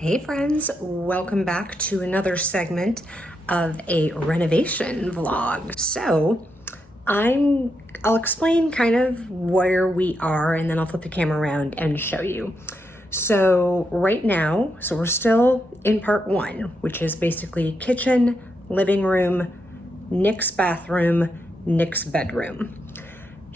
Hey friends, welcome back to another segment of a renovation vlog. So I'll explain kind of where we are and then I'll flip the camera around and show you. So right now, we're still in part one, which is basically kitchen, living room, Nick's bathroom, Nick's bedroom,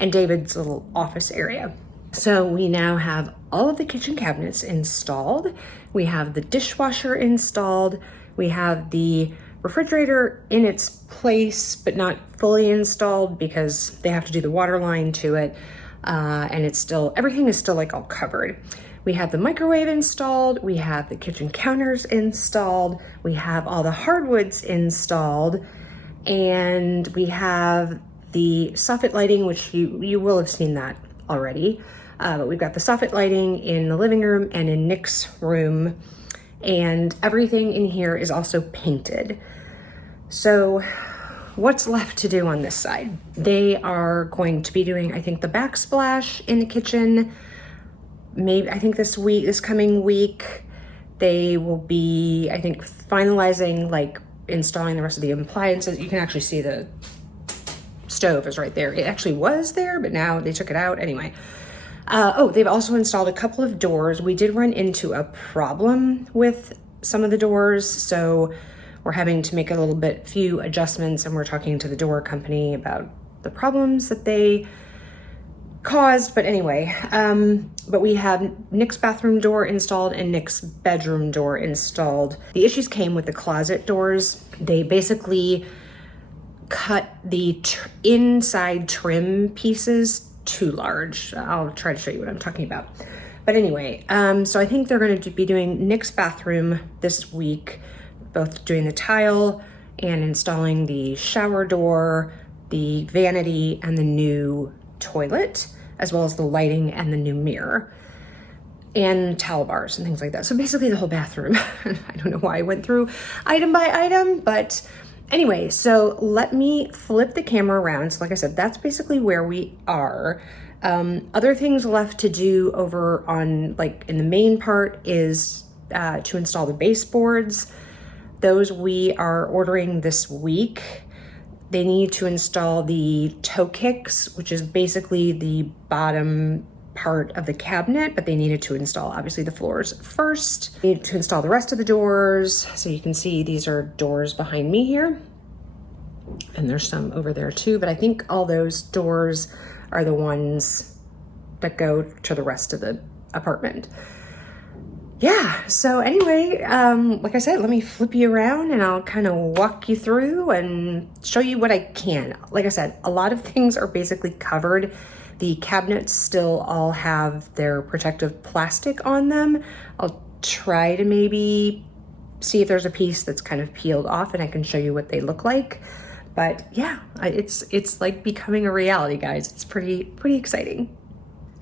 and David's little office area. So we now have all of the kitchen cabinets installed. We have the dishwasher installed. We have the refrigerator in its place, but not fully installed because they have to do the water line to it. And everything is still like all covered. We have the microwave installed. We have the kitchen counters installed. We have all the hardwoods installed. And we have the soffit lighting, which you will have seen that already. But we've got the soffit lighting in the living room and in Nick's room, and everything in here is also painted. So what's left to do on this side? They are going to be doing, I think, the backsplash in the kitchen. Maybe, I think this coming week, they will be, I think, finalizing, like installing the rest of the appliances. You can actually see the stove is right there. It actually was there, but now they took it out anyway. They've also installed a couple of doors. We did run into a problem with some of the doors, so we're having to make few adjustments, and we're talking to the door company about the problems that they caused. But anyway, but we have Nick's bathroom door installed and Nick's bedroom door installed. The issues came with the closet doors. They basically cut the inside trim pieces too large. I'll try to show you what I'm talking about. But anyway, so I think they're going to be doing Nick's bathroom this week, both doing the tile and installing the shower door, the vanity, and the new toilet, as well as the lighting and the new mirror, and towel bars and things like that. So basically the whole bathroom. I don't know why I went through item by item, but anyway, so let me flip the camera around. So like I said, that's basically where we are. Other things left to do over on, like in the main part, is to install the baseboards. Those we are ordering this week. They need to install the toe kicks, which is basically the bottom part of the cabinet, but they needed to install obviously the floors first. They need to install the rest of the doors. So you can see these are doors behind me here, and there's some over there too, but I think all those doors are the ones that go to the rest of the apartment. Yeah, so anyway, like I said, let me flip you around and I'll kind of walk you through and show you what I can. Like I said, a lot of things are basically covered. The cabinets still all have their protective plastic on them. I'll try to maybe see if there's a piece that's kind of peeled off and I can show you what they look like. But yeah, it's like becoming a reality, guys. It's pretty exciting.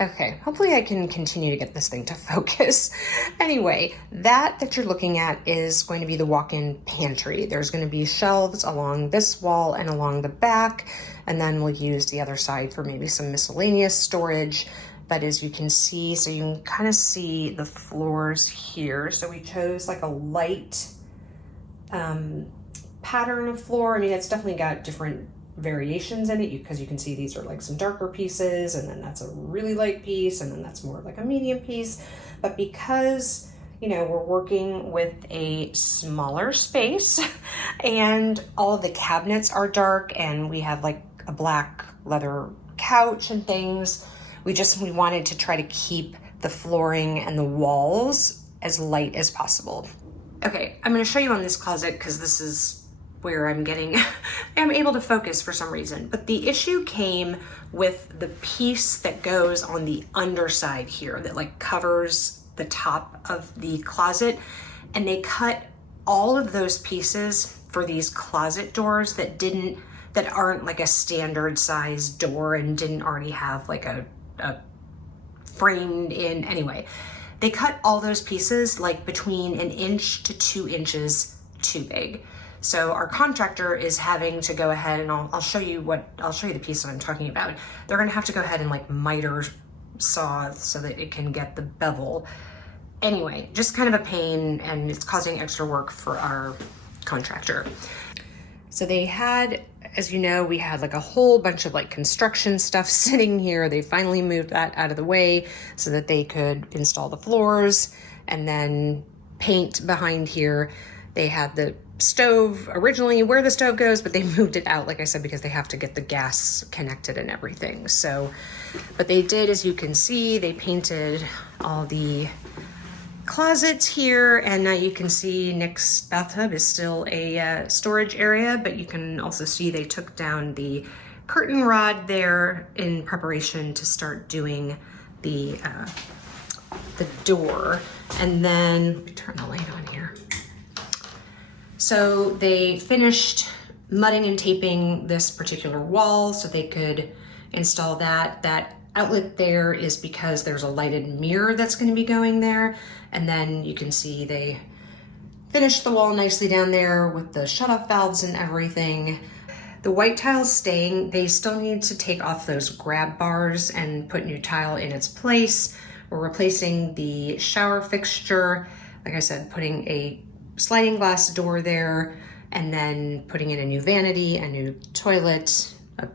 Okay, hopefully I can continue to get this thing to focus. Anyway, that you're looking at is going to be the walk-in pantry. There's going to be shelves along this wall and along the back, and then we'll use the other side for maybe some miscellaneous storage. But as you can see, so you can kind of see the floors here. So we chose like a light pattern of floor. I mean, it's definitely got different variations in it because you can see these are like some darker pieces, and then that's a really light piece, and then that's more like a medium piece. But because, you know, we're working with a smaller space and all of the cabinets are dark and we have like a black leather couch and things, we wanted to try to keep the flooring and the walls as light as possible. Okay, I'm going to show you on this closet because this is where I'm able to focus for some reason. But the issue came with the piece that goes on the underside here that like covers the top of the closet. And they cut all of those pieces for these closet doors that aren't like a standard size door and didn't already have like a framed in. Anyway, they cut all those pieces like between 1 inch to 2 inches too big. So our contractor is having to go ahead, and I'll show you the piece that I'm talking about. They're gonna have to go ahead and like miter saw so that it can get the bevel Anyway, just kind of a pain, and it's causing extra work for our contractor. So they had, as you know, we had like a whole bunch of like construction stuff sitting here. They finally moved that out of the way so that they could install the floors and then paint behind here. They had the stove originally where the stove goes, but they moved it out, like I said, because they have to get the gas connected and everything. So, but they did, as you can see, they painted all the closets here, and now you can see Nick's bathtub is still a storage area, but you can also see they took down the curtain rod there in preparation to start doing the door. And then, let me turn the light on here. So they finished mudding and taping this particular wall so they could install that. That outlet there is because there's a lighted mirror that's going to be going there. And then you can see they finished the wall nicely down there with the shutoff valves and everything. The white tile's staying. They still need to take off those grab bars and put new tile in its place. We're replacing the shower fixture. Like I said, putting a sliding glass door there, and then putting in a new vanity, a new toilet, a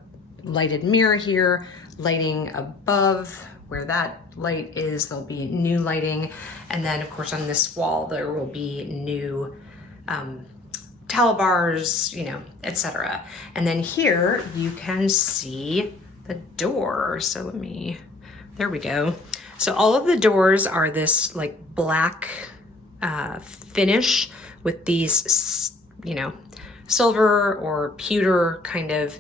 lighted mirror here, lighting above where that light is, there'll be new lighting. And then of course on this wall, there will be new towel bars, you know, etc. And then here you can see the door. So let me, there we go. So all of the doors are this like black finish with these, you know, silver or pewter kind of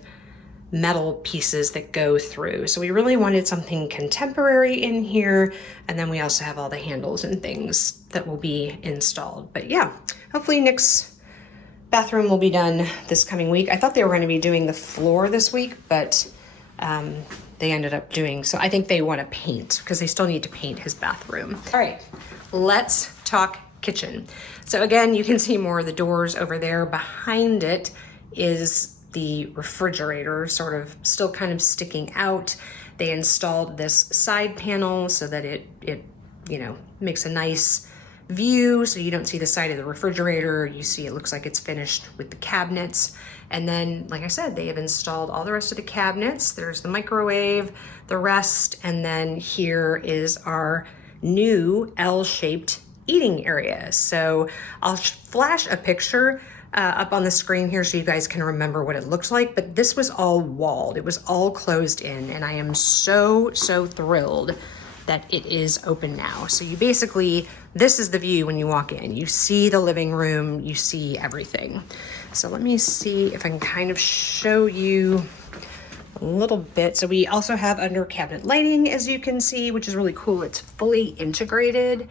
metal pieces that go through. So we really wanted something contemporary in here. And then we also have all the handles and things that will be installed. But yeah, hopefully Nick's bathroom will be done this coming week. I thought they were going to be doing the floor this week, but they ended up doing, so I think they want to paint because they still need to paint his bathroom. All right, let's talk kitchen. So again, you can see more of the doors over there. Behind it is the refrigerator, sort of still kind of sticking out. They installed this side panel so that it you know, makes a nice view so you don't see the side of the refrigerator. You see it looks like it's finished with the cabinets. And then, like I said, they have installed all the rest of the cabinets. There's the microwave, the rest, and then here is our new L-shaped eating area. So I'll flash a picture up on the screen here so you guys can remember what it looks like, but this was all walled. It was all closed in, and I am so thrilled that it is open now. So you basically, this is the view when you walk in. You see the living room, you see everything. So let me see if I can kind of show you a little bit. So we also have under cabinet lighting, as you can see, which is really cool. It's fully integrated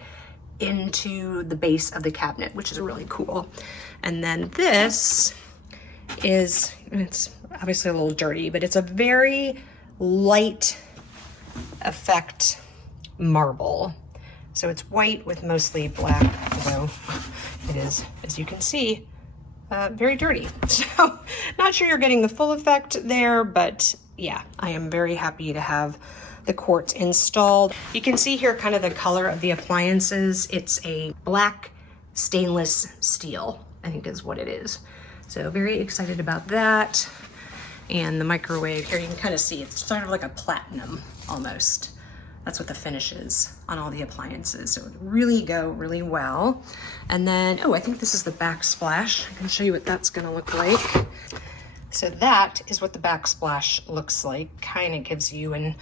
into the base of the cabinet, which is really cool. And then this is, it's obviously a little dirty, but it's a very light effect marble. So it's white with mostly black, although it is, as you can see, very dirty. So not sure you're getting the full effect there, but yeah, I am very happy to have the quartz installed. You can see here kind of the color of the appliances. It's a black stainless steel, I think is what it is. So very excited about that. And the microwave here, you can kind of see it's sort of like a platinum almost. That's what the finish is on all the appliances. So it would really go really well. And then, oh, I think this is the backsplash. I can show you what that's gonna look like. So that is what the backsplash looks like. Kind of gives you an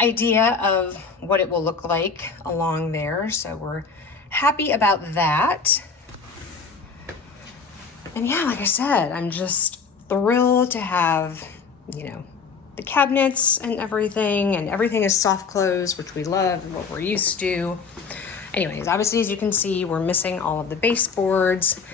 idea of what it will look like along there. So we're happy about that. And yeah, like I said, I'm just thrilled to have, you know, the cabinets and everything is soft close, which we love and what we're used to. Anyways, obviously, as you can see, we're missing all of the baseboards.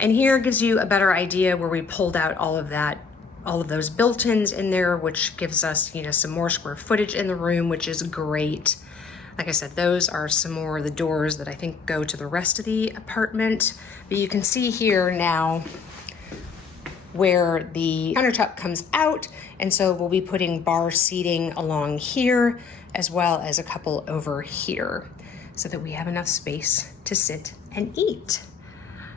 And here gives you a better idea where we pulled out all of that, all of those built-ins in there, which gives us, you know, some more square footage in the room, which is great. Like I said, those are some more of the doors that I think go to the rest of the apartment. But you can see here now where the countertop comes out. And so we'll be putting bar seating along here, as well as a couple over here. so that we have enough space to sit and eat.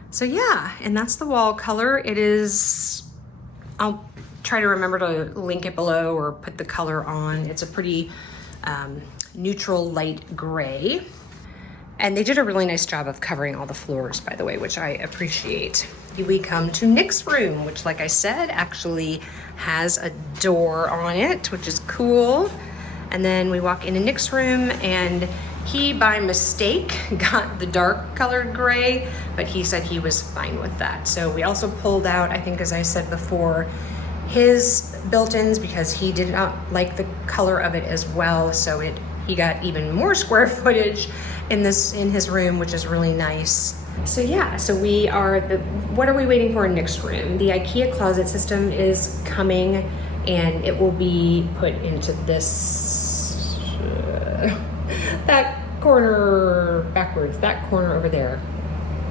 So yeah, and that's the wall color. It is, I'll try to remember to link it below or put the color on. It's a pretty neutral light gray. And they did a really nice job of covering all the floors, by the way, which I appreciate. We come to Nick's room, which, like I said, actually has a door on it, which is cool. And then we walk into Nick's room, and he, by mistake, got the dark colored gray, but he said he was fine with that. So we also pulled out, I think, as I said before, his built-ins because he did not like the color of it as well. So he got even more square footage in his room, which is really nice. So yeah, so what are we waiting for in Nick's room? The IKEA closet system is coming, and it will be put into this, that corner backwards, that corner over there.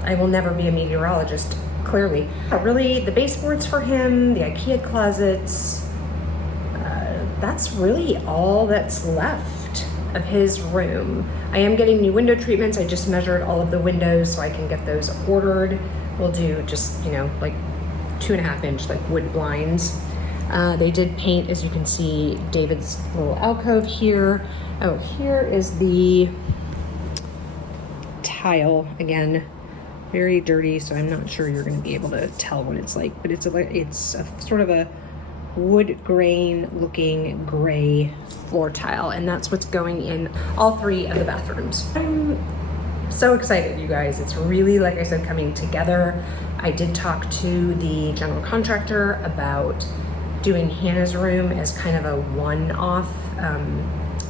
I will never be a meteorologist, clearly. Really, the baseboards for him, the IKEA closets, that's really all that's left of his room. I am getting new window treatments. I just measured all of the windows so I can get those ordered. We'll do just, like 2.5 inch like wood blinds. They did paint, as you can see, David's little alcove here. Oh, here is the tile again. Very dirty, so I'm not sure you're going to be able to tell what it's like, but it's a sort of a wood grain looking gray floor tile, and that's what's going in all 3 of the bathrooms. I'm so excited, you guys. It's really, like I said, coming together. I did talk to the general contractor about doing Hannah's room as kind of a one-off,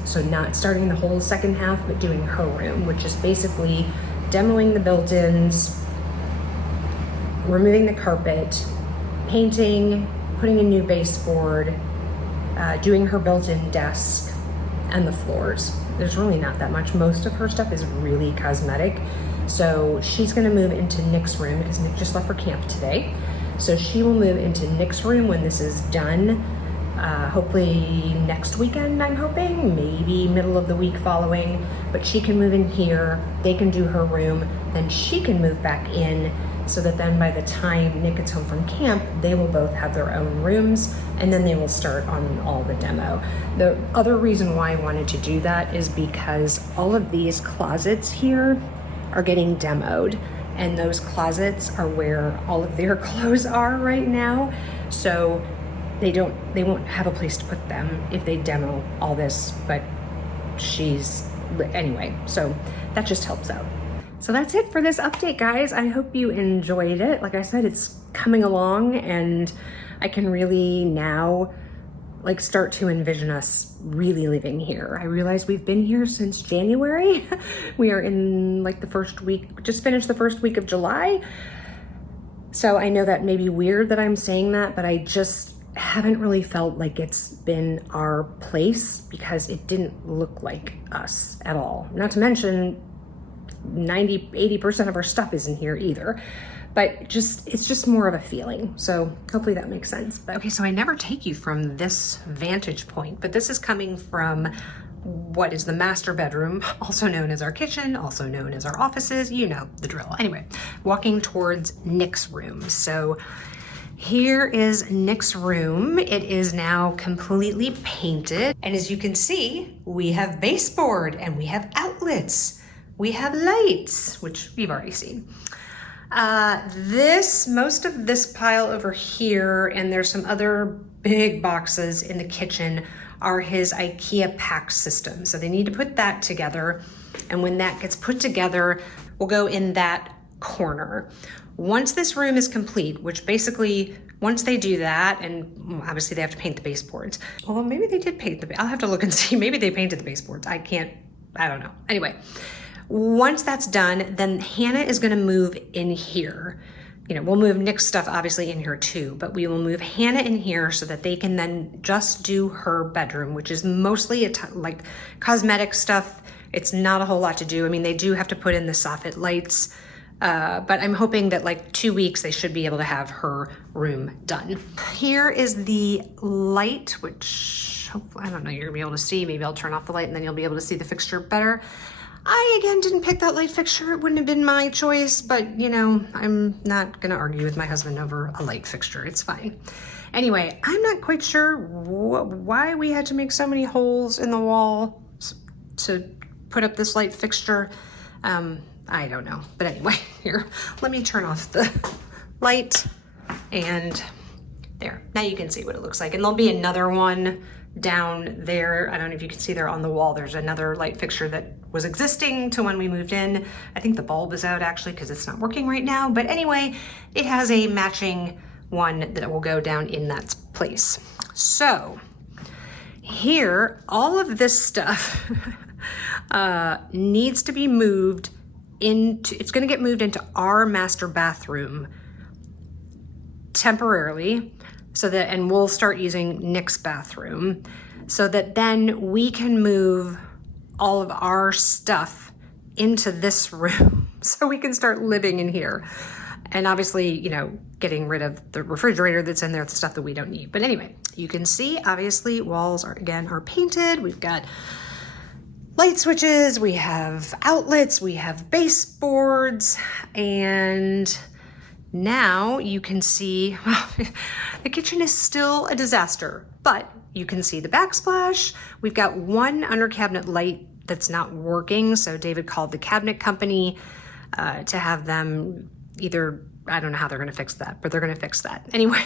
so not starting the whole second half, but doing her room, which is basically demoing the built-ins, removing the carpet, painting, putting a new baseboard, doing her built-in desk, and the floors. There's really not that much. Most of her stuff is really cosmetic. So she's gonna move into Nick's room because Nick just left for camp today. So she will move into Nick's room when this is done. Hopefully next weekend, I'm hoping, maybe middle of the week following, but she can move in here, they can do her room, then she can move back in, so that then by the time Nick gets home from camp, they will both have their own rooms, and then they will start on all the demo. The other reason why I wanted to do that is because all of these closets here are getting demoed, and those closets are where all of their clothes are right now. So they won't have a place to put them if they demo all this, but anyway, so that just helps out. So that's it for this update, guys. I hope you enjoyed it. Like I said, it's coming along, and I can really now start to envision us really living here. I realize we've been here since January. We are in the first week, just finished the first week of July. So I know that may be weird that I'm saying that, but I just haven't really felt like it's been our place because it didn't look like us at all. Not to mention 80% of our stuff isn't here either, but it's just more of a feeling. So hopefully that makes sense. But okay, so I never take you from this vantage point, but this is coming from what is the master bedroom, also known as our kitchen, also known as our offices, you know the drill. Anyway, walking towards Nick's room. So here is Nick's room. It is now completely painted. And as you can see, we have baseboard and we have outlets. We have lights, which you've already seen. Most of this pile over here, and there's some other big boxes in the kitchen, are his IKEA pack system. So they need to put that together. And when that gets put together, we'll go in that corner. Once this room is complete, which basically, once they do that, and obviously they have to paint the baseboards. Well, maybe they did paint I'll have to look and see. Maybe they painted the baseboards. I don't know. Anyway, once that's done, then Hannah is gonna move in here. We'll move Nick's stuff obviously in here too, but we will move Hannah in here so that they can then just do her bedroom, which is mostly like cosmetic stuff. It's not a whole lot to do. I mean, they do have to put in the soffit lights, but I'm hoping that 2 weeks they should be able to have her room done. Here is the light, which hopefully, I don't know, you're gonna be able to see. Maybe I'll turn off the light and then you'll be able to see the fixture better. I, again, didn't pick that light fixture. It wouldn't have been my choice, but, you know, I'm not gonna argue with my husband over a light fixture. It's fine. Anyway, I'm not quite sure why we had to make so many holes in the wall to put up this light fixture. I don't know. But anyway, here, let me turn off the light, and there. Now you can see what it looks like. And there'll be another one down there. I don't know if you can see there on the wall. There's another light fixture that was existing to when we moved in. I think the bulb is out actually because it's not working right now. But anyway, it has a matching one that will go down in that place. So here, all of this stuff needs to be moved into, it's gonna get moved into our master bathroom temporarily, so that, and we'll start using Nick's bathroom, so that then we can move all of our stuff into this room so we can start living in here. And obviously, you know, getting rid of the refrigerator that's in there, the stuff that we don't need. But anyway, you can see, obviously, walls are, again, are painted. We've got light switches, we have outlets, we have baseboards, and now you can see, the kitchen is still a disaster, but you can see the backsplash. We've got one under cabinet light that's not working, so David called the cabinet company to have them either, I don't know how they're gonna fix that, but they're gonna fix that. Anyway,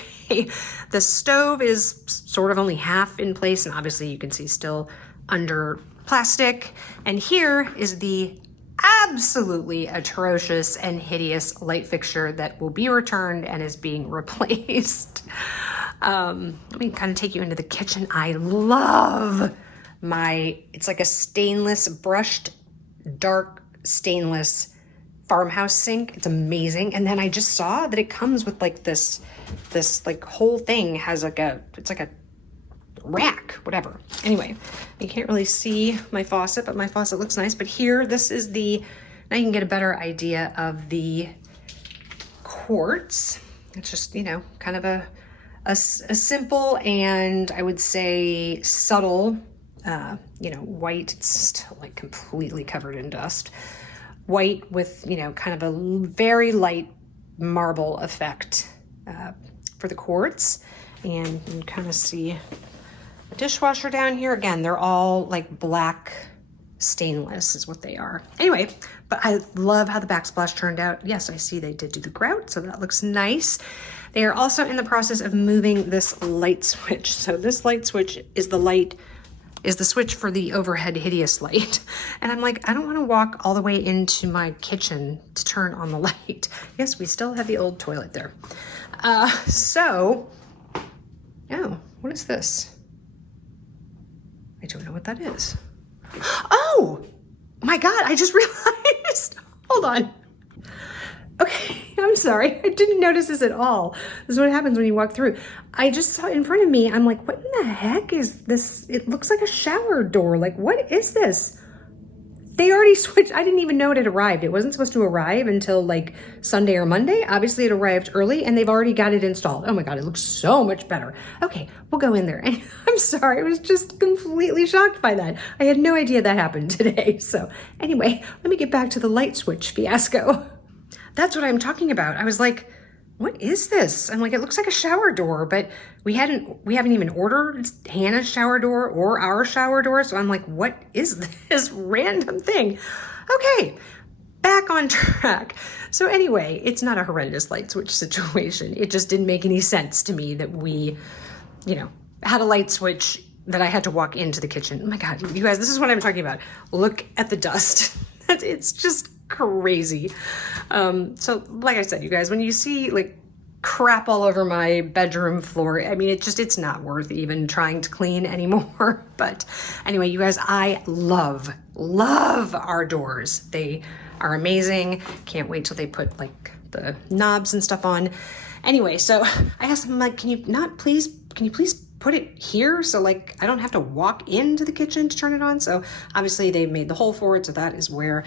the stove is sort of only half in place, and obviously you can see still under plastic. And here is the absolutely atrocious and hideous light fixture that will be returned and is being replaced. Let me kind of take you into the kitchen. I love it's like a stainless, brushed, dark stainless farmhouse sink. It's amazing. And then I just saw that it comes with like this like whole thing has like it's like a rack, whatever. Anyway, you can't really see my faucet, but my faucet looks nice. But here, this is now you can get a better idea of the quartz. It's just, you know, kind of a simple and I would say subtle, you know, white. It's still like completely covered in dust. White with, you know, kind of a very light marble effect for the quartz. And you can kind of see a dishwasher down here. Again, they're all like black stainless is what they are. Anyway, but I love how the backsplash turned out. Yes, I see they did do the grout, so that looks nice. They are also in the process of moving this light switch. So this light switch is the switch for the overhead hideous light. And I'm like, I don't want to walk all the way into my kitchen to turn on the light. Yes, we still have the old toilet there. Oh, what is this? I don't know what that is. Oh my God, I just realized. Hold on. Okay, I'm sorry. I didn't notice this at all. This is what happens when you walk through. I just saw it in front of me. I'm like, what in the heck is this? It looks like a shower door. Like, what is this? They already switched. I didn't even know it had arrived. It wasn't supposed to arrive until like Sunday or Monday. Obviously it arrived early and they've already got it installed. Oh my God, it looks so much better. Okay, we'll go in there. And I'm sorry, I was just completely shocked by that. I had no idea that happened today. So anyway, let me get back to the light switch fiasco. That's what I'm talking about. I was like, what is this? I'm like, it looks like a shower door, but we haven't even ordered Hannah's shower door or our shower door. So I'm like, what is this random thing? Okay, back on track. So anyway, it's not a horrendous light switch situation. It just didn't make any sense to me that we, you know, had a light switch that I had to walk into the kitchen. Oh my God, you guys, this is what I'm talking about. Look at the dust. It's just crazy. So like I said, you guys, when you see like crap all over my bedroom floor, I mean, it's not worth even trying to clean anymore. But anyway, you guys, I love our doors. They are amazing. Can't wait till they put like the knobs and stuff on. Anyway, so I asked them, like, can you please put it here so like I don't have to walk into the kitchen to turn it on? So obviously they made the hole for it, so that is where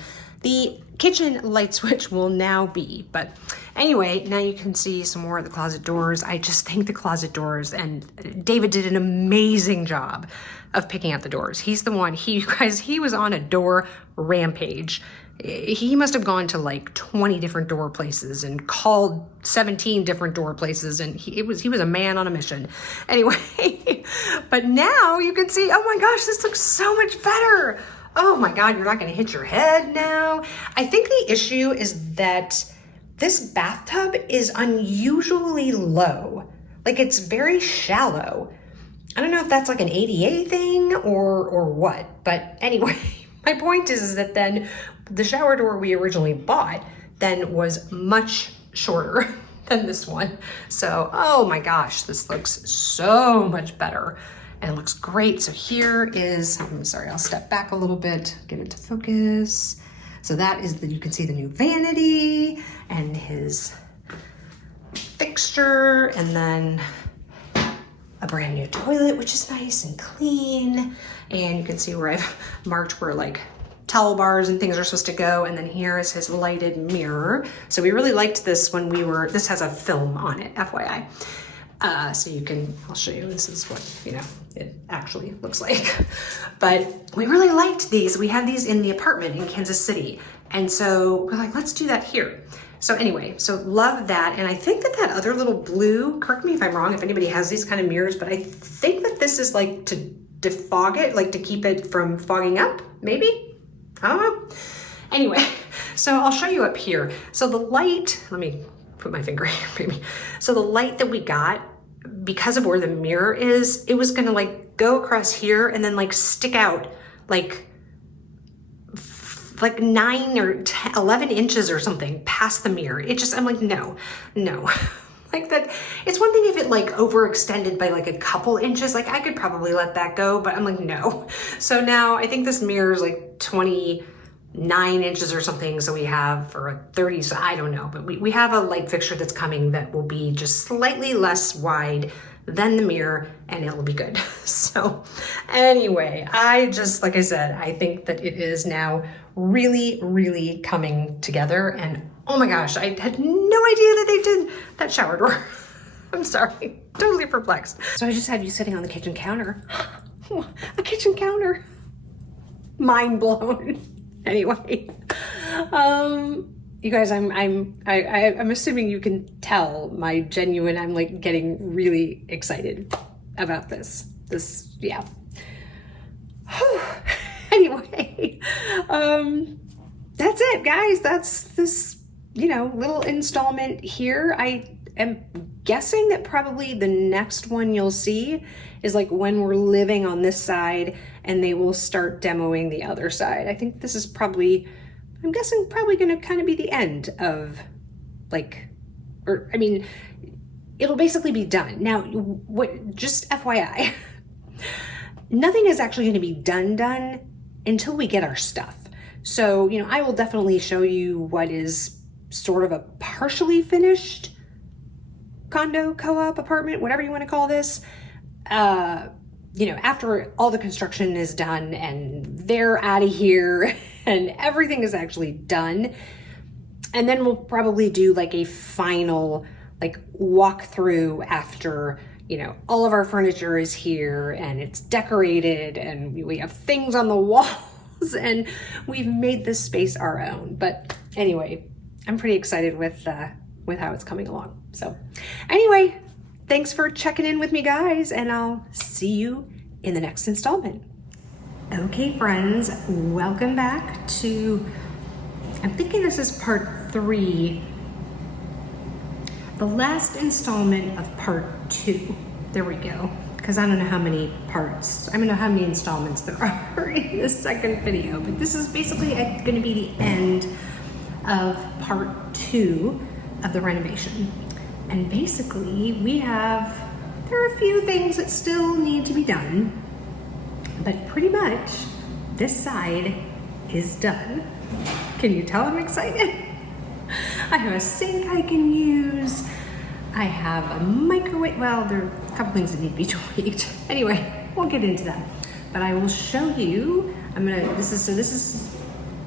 the kitchen light switch will now be. But anyway, now you can see some more of the closet doors. I just think the closet doors, and David did an amazing job of picking out the doors. He's the one, you guys, he was on a door rampage. He must have gone to like 20 different door places and called 17 different door places, and he was a man on a mission. Anyway, but now you can see, oh my gosh, this looks so much better. Oh my God, you're not gonna hit your head now. I think the issue is that this bathtub is unusually low. Like, it's very shallow. I don't know if that's like an ADA thing or what, but anyway, my point is that then the shower door we originally bought then was much shorter than this one. So, oh my gosh, this looks so much better and it looks great. So here is, I'm sorry, I'll step back a little bit, get it to focus. So that is you can see the new vanity and his fixture, and then a brand new toilet, which is nice and clean. And you can see where I've marked where like towel bars and things are supposed to go. And then here is his lighted mirror. So we really liked this when this has a film on it, FYI. So you can, I'll show you, this is what, it actually looks like. But we really liked these. We had these in the apartment in Kansas City. And so we're like, let's do that here. So anyway, so love that. And I think that other little blue, correct me if I'm wrong, if anybody has these kind of mirrors, but I think that this is like to defog it, like to keep it from fogging up, maybe? I don't know. Anyway, so I'll show you up here. So the light, let me put my finger here, maybe. So the light that we got, because of where the mirror is, it was gonna like go across here and then like stick out like 9 or 10, 11 inches or something past the mirror. It just, I'm like, no. Like that, it's one thing if it like overextended by like a couple inches, like I could probably let that go, but I'm like, no. So now I think this mirror is like 29 inches or something. So we have for a 30, so I don't know, but we have a light fixture that's coming that will be just slightly less wide than the mirror, and it'll be good. So anyway, I just, like I said, I think that it is now really, really coming together. And oh my gosh, I had no idea that they did that shower door. I'm sorry, totally perplexed. So I just have you sitting on the kitchen counter. A kitchen counter. Mind blown. Anyway, you guys, I'm assuming you can tell my genuine, I'm like getting really excited about this, yeah. Anyway, that's it, guys. That's this, little installment here. I am guessing that probably the next one you'll see is like when we're living on this side and they will start demoing the other side. I think this is probably, I'm guessing probably gonna kind of be the end of it'll basically be done. Now, just FYI, nothing is actually gonna be done until we get our stuff. So, I will definitely show you what is sort of a partially finished condo, co-op, apartment, whatever you want to call this. After all the construction is done and they're out of here and everything is actually done. And then we'll probably do like a final walkthrough after, all of our furniture is here and it's decorated and we have things on the walls and we've made this space our own. But anyway, I'm pretty excited with how it's coming along. So anyway, thanks for checking in with me, guys, and I'll see you in the next installment. Okay, friends, welcome back to, I'm thinking this is part 3, the last installment of part 2. There we go, because I don't know how many parts, I don't know how many installments there are in this second video, but this is basically going to be the end of part 2 of the renovation. And basically there are a few things that still need to be done, but pretty much this side is done. Can you tell I'm excited? I have a sink I can use. I have a microwave. Well, there are a couple things that need to be tweaked. Anyway, we'll get into that. But I will show you, this is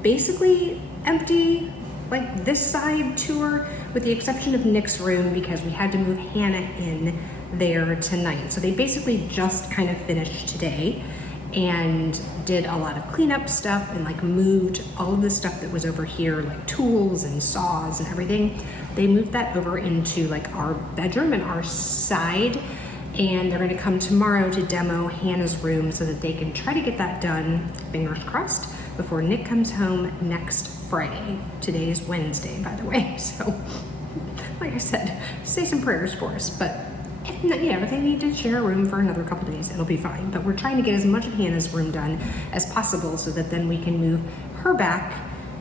basically empty, like this side tour, with the exception of Nick's room because we had to move Hannah in there tonight. So they basically just kind of finished today and did a lot of cleanup stuff and like moved all of the stuff that was over here, like tools and saws and everything. They moved that over into like our bedroom and our side, and they're gonna come tomorrow to demo Hannah's room so that they can try to get that done, fingers crossed, before Nick comes home next Friday. Today is Wednesday, by the way, so like I said, say some prayers for us, but if not, if they need to share a room for another couple days, it'll be fine. But we're trying to get as much of Hannah's room done as possible so that then we can move her back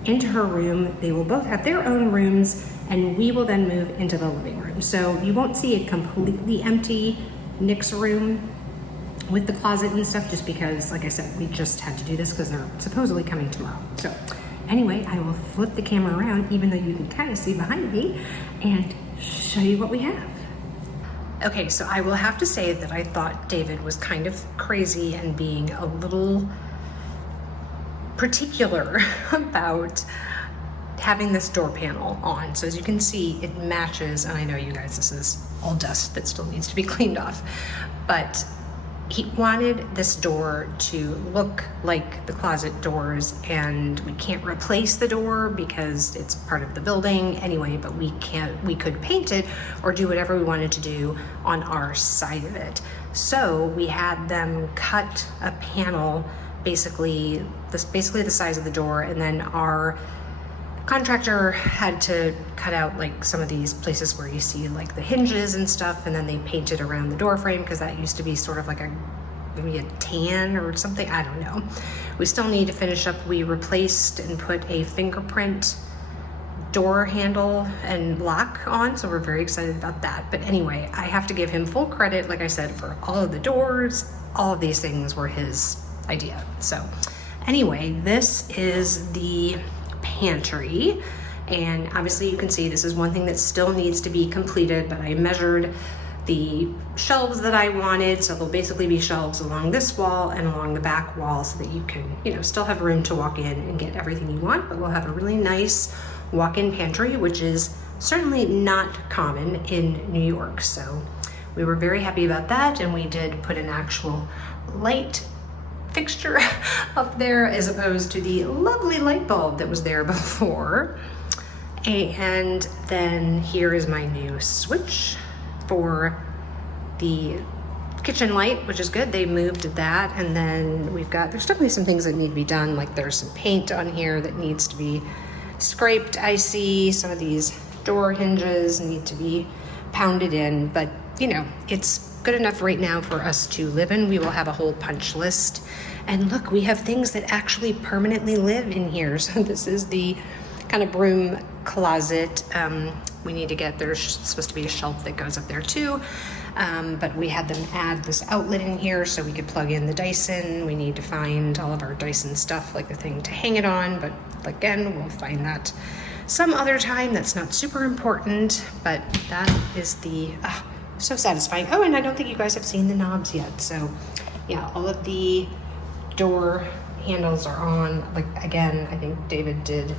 into her room. They will both have their own rooms, and we will then move into the living room. So you won't see a completely empty Nick's room with the closet and stuff, just because, like I said, we just had to do this because they're supposedly coming tomorrow. So anyway, I will flip the camera around, even though you can kind of see behind me, and show you what we have. Okay, so I will have to say that I thought David was kind of crazy and being a little particular about having this door panel on. So as you can see, it matches, and I know you guys, this is all dust that still needs to be cleaned off, but he wanted this door to look like the closet doors, and we can't replace the door because it's part of the building anyway, but we could paint it or do whatever we wanted to do on our side of it. So we had them cut a panel, basically the size of the door, and then our contractor had to cut out like some of these places where you see like the hinges and stuff, and then they painted around the door frame because that used to be sort of like maybe a tan or something, I don't know. We still need to finish up. We replaced and put a fingerprint door handle and lock on, so we're very excited about that. But anyway, I have to give him full credit, like I said, for all of the doors. All of these things were his idea. So anyway, this is the pantry, and obviously you can see this is one thing that still needs to be completed, but I measured the shelves that I wanted, so there'll basically be shelves along this wall and along the back wall so that you can, still have room to walk in and get everything you want, but we'll have a really nice walk-in pantry, which is certainly not common in New York. So we were very happy about that, and we did put an actual light fixture up there as opposed to the lovely light bulb that was there before. And then here is my new switch for the kitchen light, which is good. They moved that, and then there's definitely some things that need to be done, like there's some paint on here that needs to be scraped. I see some of these door hinges need to be pounded in, but it's good enough right now for us to live in. We will have a whole punch list, and look, we have things that actually permanently live in here. So this is the kind of broom closet. We need to there's supposed to be a shelf that goes up there too, but we had them add this outlet in here so we could plug in the Dyson. We need to find all of our Dyson stuff, like the thing to hang it on, but again, we'll find that some other time. That's not super important, but that is so satisfying. Oh, and I don't think you guys have seen the knobs yet. So yeah, all of the door handles are on. Like, again, I think David did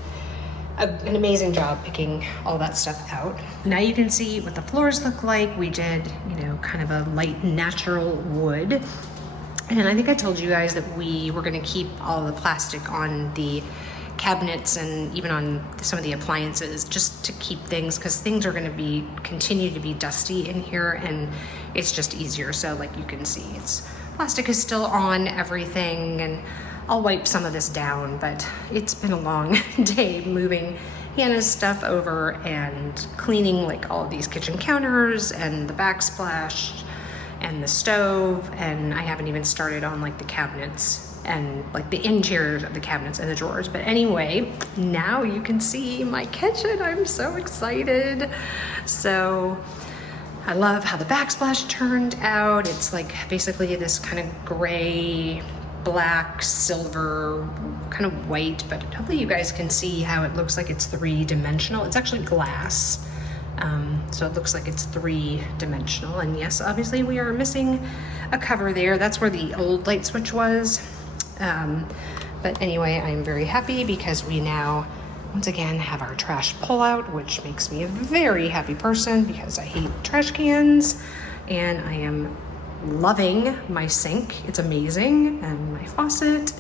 an amazing job picking all that stuff out. Now you can see what the floors look like. We did, kind of a light natural wood. And I think I told you guys that we were gonna keep all the plastic on the cabinets and even on some of the appliances, just to keep things, because things are going to continue to be dusty in here, and it's just easier. So like you can see, plastic is still on everything, and I'll wipe some of this down, but it's been a long day moving Hannah's stuff over and cleaning like all of these kitchen counters and the backsplash and the stove, and I haven't even started on like the cabinets and like the interiors of the cabinets and the drawers. But anyway, now you can see my kitchen. I'm so excited. So I love how the backsplash turned out. It's like basically this kind of gray, black, silver, kind of white, but hopefully you guys can see how it looks like it's three-dimensional. It's actually glass. So it looks like it's three-dimensional. And yes, obviously we are missing a cover there. That's where the old light switch was. But anyway, I'm very happy because we now once again, have our trash pullout, which makes me a very happy person because I hate trash cans. And I am loving my sink. It's amazing. And my faucet.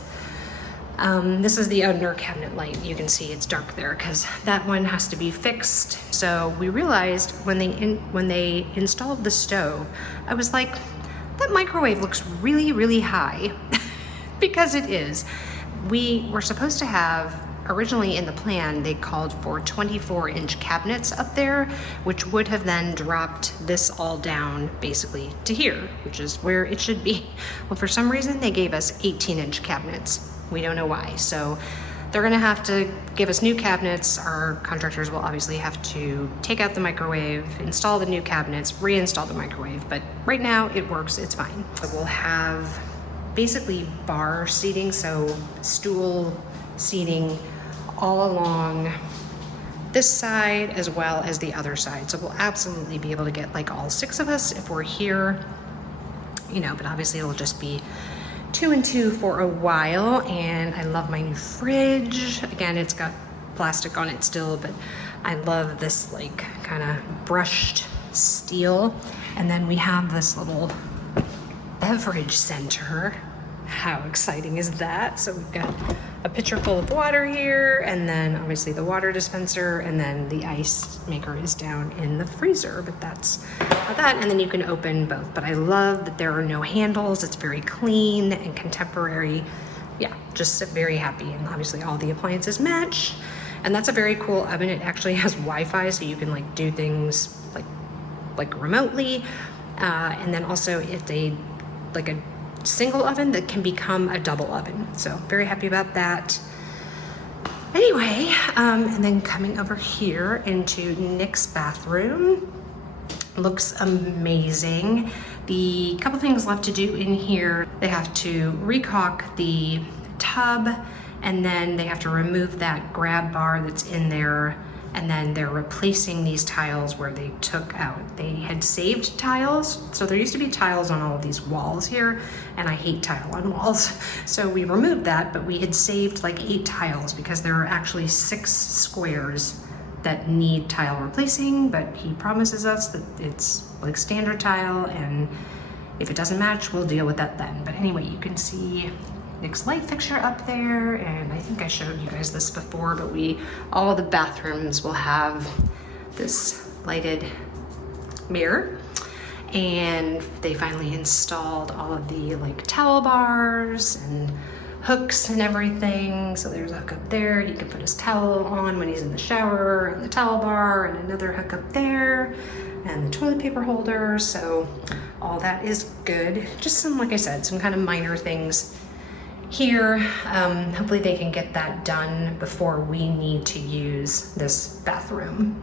This is the under cabinet light. You can see it's dark there because that one has to be fixed. So we realized when they installed the stove, I was like, that microwave looks really, really high because it is. We were supposed to have, originally in the plan, they called for 24-inch cabinets up there, which would have then dropped this all down basically to here, which is where it should be. Well, for some reason, they gave us 18-inch cabinets. We don't know why. So they're gonna have to give us new cabinets. Our contractors will obviously have to take out the microwave, install the new cabinets, reinstall the microwave, but right now it works, it's fine. So we'll have basically bar seating, so stool seating all along this side as well as the other side. So we'll absolutely be able to get like all 6 of us if we're here, you know, but obviously it'll just be 2 and 2 for a while. And I love my new fridge. Again, it's got plastic on it still, but I love this like kind of brushed steel. And then we have this little beverage center. How exciting is that? So we've got a pitcher full of water here, and then obviously the water dispenser, and then the ice maker is down in the freezer, but that's that. And then you can open both. But I love that there are no handles. It's very clean and contemporary. Yeah, just very happy. And obviously all the appliances match. And that's a very cool oven. It actually has Wi-Fi, so you can like do things like remotely. And then also it's a single oven that can become a double oven. So very happy about that. Anyway, and then coming over here into Nick's bathroom. Looks amazing. The couple things left to do in here, they have to recaulk the tub, and then they have to remove that grab bar that's in there, and then they're replacing these tiles where they took out. They had saved tiles, so there used to be tiles on all of these walls here, and I hate tile on walls. So we removed that, but we had saved like 8 tiles because there are actually 6 squares that need tile replacing, but he promises us that it's like standard tile, and if it doesn't match, we'll deal with that then. But anyway, you can see Nick's light fixture up there, and I think I showed you guys this before, but all the bathrooms will have this lighted mirror, and they finally installed all of the like towel bars and hooks and everything. So there's a hook up there. He can put his towel on when he's in the shower, and the towel bar, and another hook up there, and the toilet paper holder. So all that is good. Just some, like I said, some kind of minor things here. Hopefully they can get that done before we need to use this bathroom.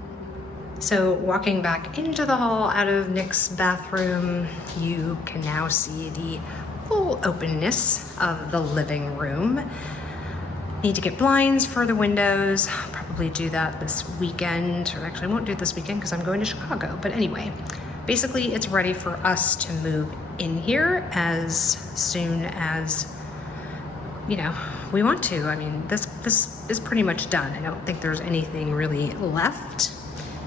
So walking back into the hall out of Nick's bathroom, you can now see the full openness of the living room. Need to get blinds for the windows. I'll probably do that this weekend, or actually I won't do it this weekend because I'm going to Chicago. But anyway, basically it's ready for us to move in here as soon as, you know, we want to. I mean, this is pretty much done. I don't think there's anything really left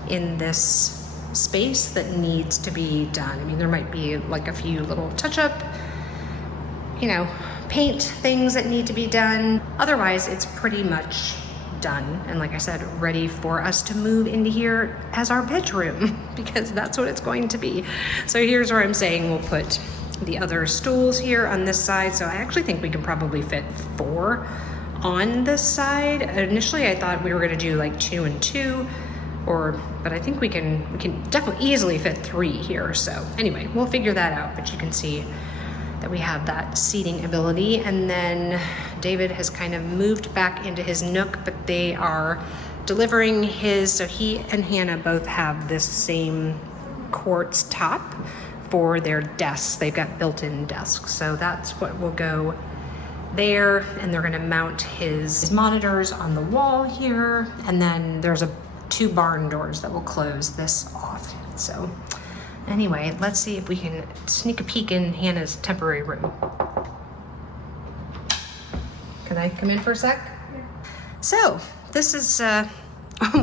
in this space that needs to be done. I mean, there might be like a few little touch-up, you know, paint things that need to be done. Otherwise, it's pretty much done. And like I said, ready for us to move into here as our bedroom, because that's what it's going to be. So here's where I'm saying we'll put the other stools here on this side. So I actually think we can probably fit 4 on this side. Initially, I thought we were gonna do like 2 and 2, but I think we can definitely easily fit 3 here. So anyway, we'll figure that out, but you can see that we have that seating ability. And then David has kind of moved back into his nook, but they are delivering his, so he and Hannah both have this same quartz top for their desks. They've got built-in desks. So that's what will go there. And they're gonna mount his monitors on the wall here. And then there's 2 barn doors that will close this off. So anyway, let's see if we can sneak a peek in Hannah's temporary room. Can I come in for a sec? Yeah. So this is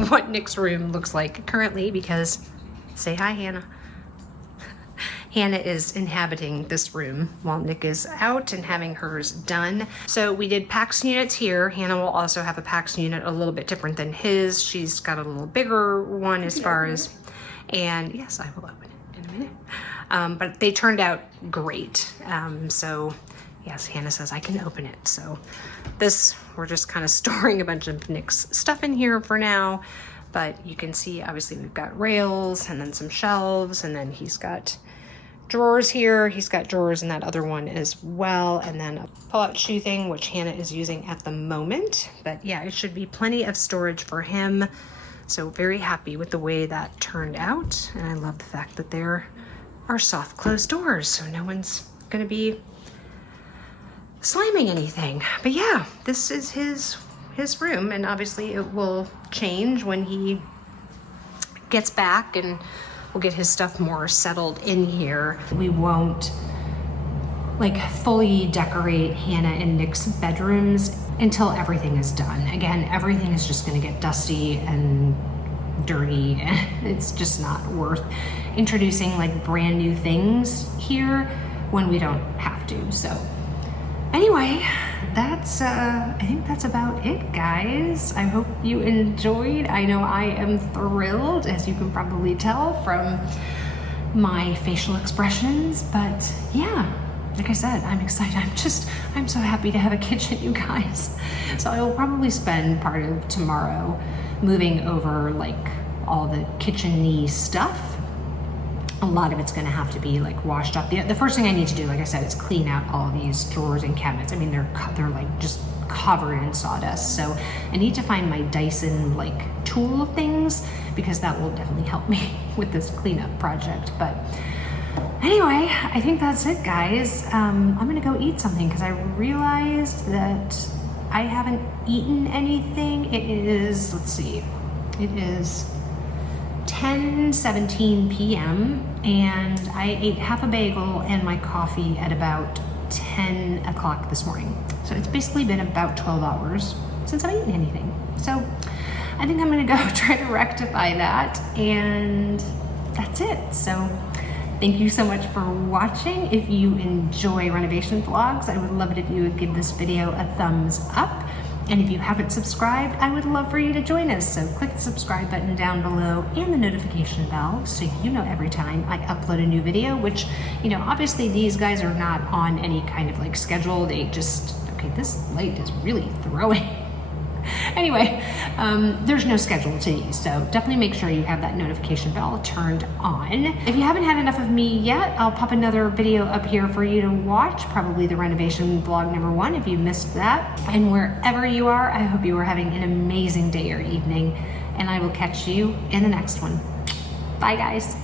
what Nick's room looks like currently because, say hi, Hannah. Hannah is inhabiting this room while Nick is out and having hers done. So we did PAX units here. Hannah will also have a PAX unit a little bit different than his. She's got a little bigger one as far as, and yes, I will open it in a minute. But they turned out great. So yes, Hannah says I can open it. So this, we're just kind of storing a bunch of Nick's stuff in here for now. But you can see, obviously we've got rails and then some shelves, and then he's got drawers here. He's got drawers in that other one as well, and then a pull-out shoe thing, which Hannah is using at the moment. But yeah, it should be plenty of storage for him. So very happy with the way that turned out. And I love the fact that there are soft closed doors, so no one's gonna be slamming anything. But yeah, this is his room, and obviously it will change when he gets back and we'll get his stuff more settled in here. We won't like fully decorate Hannah and Nick's bedrooms until everything is done. Again, everything is just gonna get dusty and dirty, and it's just not worth introducing like brand new things here when we don't have to. So anyway, that's I think that's about it, guys. I hope you enjoyed. I know I am thrilled, as you can probably tell from my facial expressions, but yeah, like I said, I'm excited. I'm so happy to have a kitchen, you guys. So I will probably spend part of tomorrow moving over like all the kitchen-y stuff. A lot of it's gonna have to be like washed up. The first thing I need to do, like I said, is clean out all these drawers and cabinets. I mean, they're like just covered in sawdust. So I need to find my Dyson like tool things, because that will definitely help me with this cleanup project. But anyway, I think that's it, guys. I'm gonna go eat something because I realized that I haven't eaten anything. It is, let's see, it is 10:17 p.m. and I ate half a bagel and my coffee at about 10 o'clock this morning. So it's basically been about 12 hours since I've eaten anything. So I think I'm gonna go try to rectify that, and that's it. So thank you so much for watching. If you enjoy renovation vlogs, I would love it if you would give this video a thumbs up. And if you haven't subscribed, I would love for you to join us. So click the subscribe button down below and the notification bell so you know every time I upload a new video, which, you know, obviously these guys are not on any kind of like schedule. They just, okay, this light is really throwing. Anyway, there's no schedule to these, so definitely make sure you have that notification bell turned on. If you haven't had enough of me yet, I'll pop another video up here for you to watch, probably the renovation vlog #1 if you missed that. And wherever you are, I hope you are having an amazing day or evening, and I will catch you in the next one. Bye, guys.